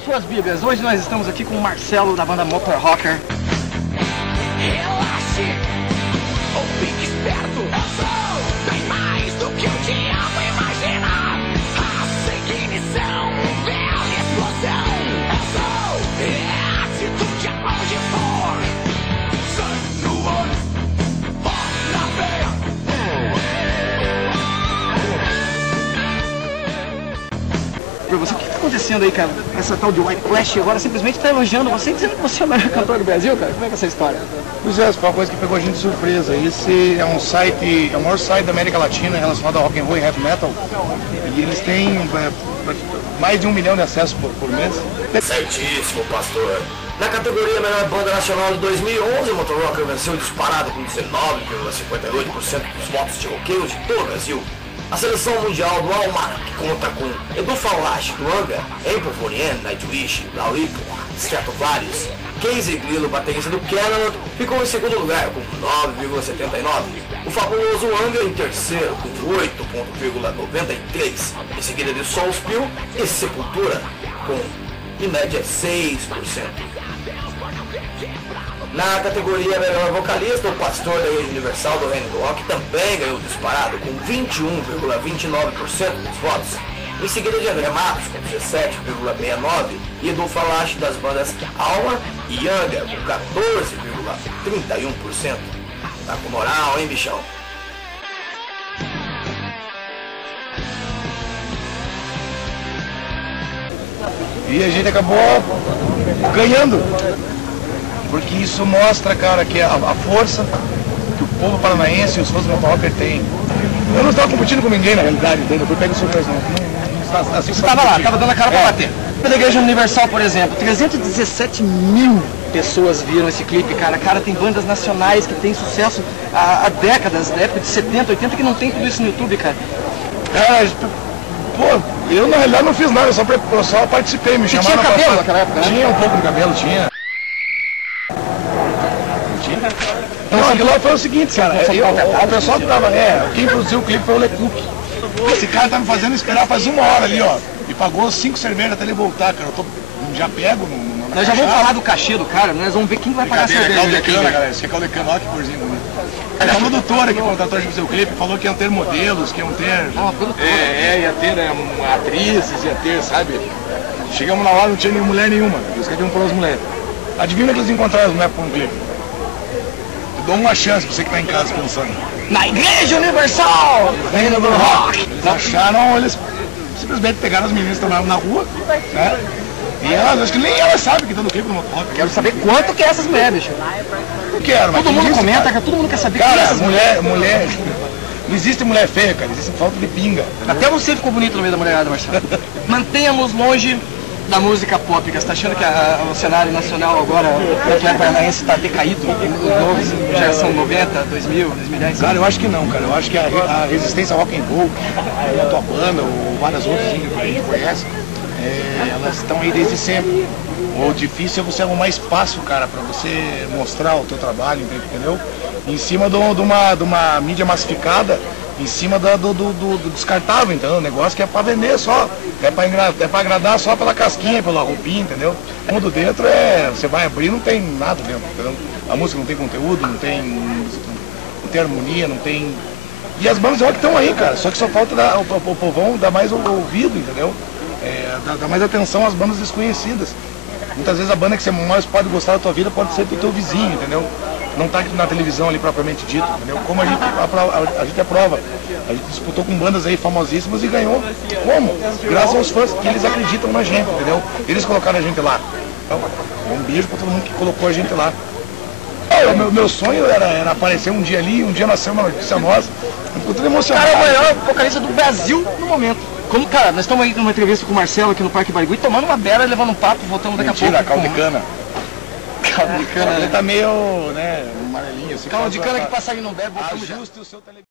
suas bíblias. Hoje nós estamos aqui com o Marcelo da banda Motor Rocker. Relaxe, ou fique esperto. Eu sou bem mais do que o diabo imagina. A ignição, velha explosão. Eu sou atitude aonde for. Sangue no olho, fogo na veia. Pra você, o que tá acontecendo aí, cara? Essa tal de White Flash agora simplesmente tá elogiando você, dizendo que você é o melhor cantor do Brasil, cara. Como é que é essa história? Pois é, foi uma coisa que pegou a gente de surpresa. Esse é um site, é o maior site da América Latina relacionado ao rock and roll e heavy metal. E eles têm mais de 1 milhão de acessos por mês. Certíssimo, pastor. Na categoria Melhor Banda Nacional de 2011, o Motor Rocker venceu disparado com 19,58% dos votos de roqueiros de todo o Brasil. A seleção mundial do Almanac, que conta com Edu Falaschi do Anga, Empo Furien, Nightwish, Laurico, Stratovarius, Casey Grillo, baterista do Camelot, ficou em segundo lugar com 9,79. O fabuloso Anga em terceiro com 8,93. Em seguida de Soulspill e Sepultura com, em média, 6%. Na categoria Melhor Vocalista, o pastor da Rede Universal do Reino do Rock também ganhou disparado com 21,29% dos votos. Em seguida de André Matos com 17,69% e Edu Falaschi das bandas Alma e Anga com 14,31%. Tá com moral, hein, bichão? E a gente acabou ganhando. Porque isso mostra, cara, que a força que o povo paranaense e os fãs do Motor Rocker têm. Eu não estava competindo com ninguém, na realidade, eu fui pego surpresa, não. Você estava lá, estava dando a cara pra bater. Da Igreja Universal, por exemplo, 317 mil pessoas viram esse clipe, cara. Cara, tem bandas nacionais que tem sucesso há décadas, da época de 70, 80, que não tem tudo isso no YouTube, cara. Cara, pô, eu na realidade não fiz nada, eu só participei, me chamaram. Tinha cabelo naquela época, né? Tinha um pouco de cabelo, tinha. Não, aquilo lá foi o seguinte, cara, o pessoal que tava, quem produziu o clipe foi o Lecook. Esse cara tá me fazendo esperar faz 1 hora ali, ó, e pagou 5 cervejas até ele voltar, cara, já pego Nós já vamos falar do cachê do cara, nós vamos ver quem vai pagar a cerveja. Caldecana, galera, esse é Caldecana, olha que corzinho bonito. A produtora que contratou a gente fazer o clipe falou que iam ter modelos, que iam ter... ia ter, né, atrizes, ia ter, sabe? Chegamos na hora, não tinha mulher nenhuma, eles queriam pôr as mulheres. Adivinha que eles encontraram as mulheres por um clipe? Eu dou uma chance pra você que tá em casa pensando. Na Igreja Universal! Reino do Rock! Eles acharam, eles simplesmente pegaram as meninas que estavam na rua, né? E elas, acho que nem elas sabem que estão no clipe do Motor Rock. Quero saber quanto que é essas mulheres, bicho. Não quero, mas todo mundo comenta, cara, todo mundo quer saber cara, que é essas mulher. Não existe mulher feia, cara, existe falta de pinga. Até você ficou bonito no meio da mulherada, Marcelo. Mantenha-nos longe da música pop, você está achando que o cenário nacional agora, o Atlético Paranaense está decaído? Geração 90, 2000, 2010? Cara, eu acho que não, cara. Eu acho que a resistência rock and roll, a tua banda, ou várias outras que a gente conhece, elas estão aí desde sempre. O difícil é você arrumar espaço, cara, para você mostrar o teu trabalho, entendeu? Em cima de uma mídia massificada, em cima do descartável, então, o negócio que é para vender só, é para agradar só pela casquinha, pela roupinha, entendeu? Quando dentro você vai abrir, não tem nada dentro, entendeu? A música não tem conteúdo, não tem harmonia, não tem... E as bandas de rock estão aí, cara, só que só falta o povão dar mais ouvido, entendeu? Dar mais atenção às bandas desconhecidas. Muitas vezes a banda que você mais pode gostar da tua vida pode ser do teu vizinho, entendeu? Não tá na televisão ali propriamente dito, entendeu? Como a gente é prova. A gente disputou com bandas aí famosíssimas e ganhou. Como? Graças aos fãs, que eles acreditam na gente, entendeu? Eles colocaram a gente lá. Então, um beijo pra todo mundo que colocou a gente lá. Meu sonho era aparecer um dia ali, um dia nascer uma notícia nossa. Eu fico todo emocionado. Cara, é o maior vocalista do Brasil no momento. Como, cara, nós estamos aí numa entrevista com o Marcelo aqui no Parque Barigui, tomando uma bela, levando um papo, voltamos daqui a pouco. Mentira, caldo de cana. Caldo de cana, Ele tá meio, né, amarelinho. Caldo de cana que passarinho não bebe, botamos já. Ajuste o seu televisor.